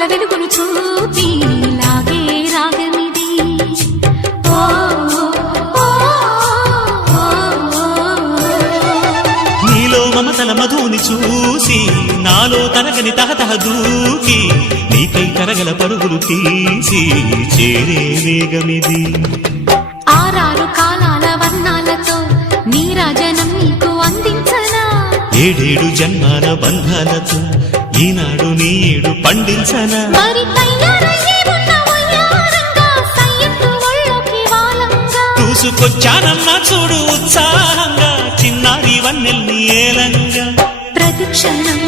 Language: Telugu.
తలపుల వెలుగును చూపి లాగే రాగమిది. నీలో మమతల మధుని చూసి నాలో తరగని తహతహ దూకి నీకై తరగల పరుగులు తీసి చేరే వేగమిది. ఆరారు కాలాల వర్ణాలతో నీరాజనం నీకు అందించనా, ఏడేడు జన్మాల బంధాలతో ఈనాడు నీడు పండించనా. మరి తయారయ్యే ఉన్న వయ్యారంగా సయ్యత్తు ఒళ్ళోకి వాలంగా చూసుకొచ్చానమ్మా చూడు ఉత్సాహంగా చిన్నారి వన్నెల్ని ఏలంగా. ప్రతిక్షణం